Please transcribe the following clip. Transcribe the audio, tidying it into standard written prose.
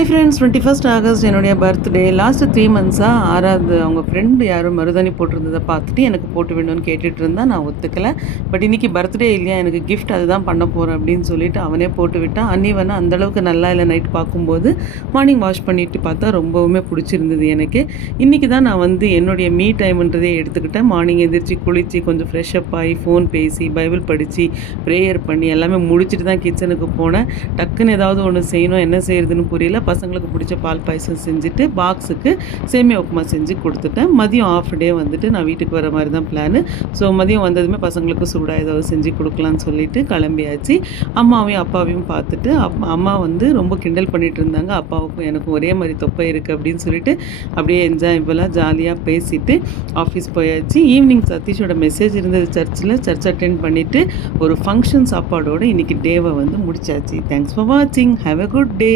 Hi friends, 21st August என்னுடைய birthday. Last 3 மந்த்ஸாக ஆறாவது அவங்க ஃப்ரெண்டு யாரும் மருதாணி போட்டிருந்ததை பார்த்துட்டு எனக்கு போட்டு வேணும்னு கேட்டுட்டு இருந்தா. நான் ஒத்துக்கலை. பட் இன்றைக்கி பர்த்டே இல்லையா, எனக்கு கிஃப்ட் அதுதான் பண்ண போகிறேன் அப்படின்னு சொல்லிட்டு அவனே போட்டு விட்டான். அன்னி வேணா அந்தளவுக்கு நல்லா இல்லை. நைட் பார்க்கும்போது மார்னிங் வாஷ் பண்ணிவிட்டு பார்த்தா ரொம்பவுமே பிடிச்சிருந்தது எனக்கு. இன்றைக்கி தான் நான் என்னுடைய மீ டைம்ன்றதே எடுத்துக்கிட்டேன். மார்னிங் எந்திரிச்சு குளித்து கொஞ்சம் ஃப்ரெஷ்அப் ஆகி ஃபோன் பேசி பைபிள் படித்து ப்ரேயர் பண்ணி எல்லாமே முடிச்சுட்டு தான் கிச்சனுக்கு போனேன். டக்குன்னு ஏதாவது ஒன்று செய்யணும், என்ன செய்கிறதுன்னு புரியல. பசங்களுக்கு பிடிச்ச பால் பாயசம் செஞ்சுட்டு பாக்ஸுக்கு சேமியா உப்புமா செஞ்சு கொடுத்துட்டேன். மதியம் ஆஃப் டே நான் வீட்டுக்கு வர மாதிரி தான் பிளானு. ஸோ மதியம் வந்ததுமே பசங்களுக்கு சூடாக ஏதாவது செஞ்சு கொடுக்கலான்னு சொல்லிட்டு கிளம்பியாச்சு. அம்மாவையும் அப்பாவையும் பார்த்துட்டு அம்மா ரொம்ப கிண்டல் பண்ணிகிட்டு இருந்தாங்க. அப்பாவுக்கும் எனக்கும் ஒரே மாதிரி தொப்பை இருக்குது அப்படின்னு சொல்லிட்டு அப்படியே என்ஜாயபுளாக ஜாலியாக பேசிவிட்டு ஆஃபீஸ் போயாச்சு. ஈவினிங் சதீஷோட மெசேஜ் இருந்தது சர்ச் அட்டென்ட் பண்ணிவிட்டு ஒரு ஃபங்க்ஷன் சாப்பாடோடு இன்றைக்கி டேவை முடிச்சாச்சு. தேங்க்ஸ் ஃபார் வாட்சிங். Have a good day.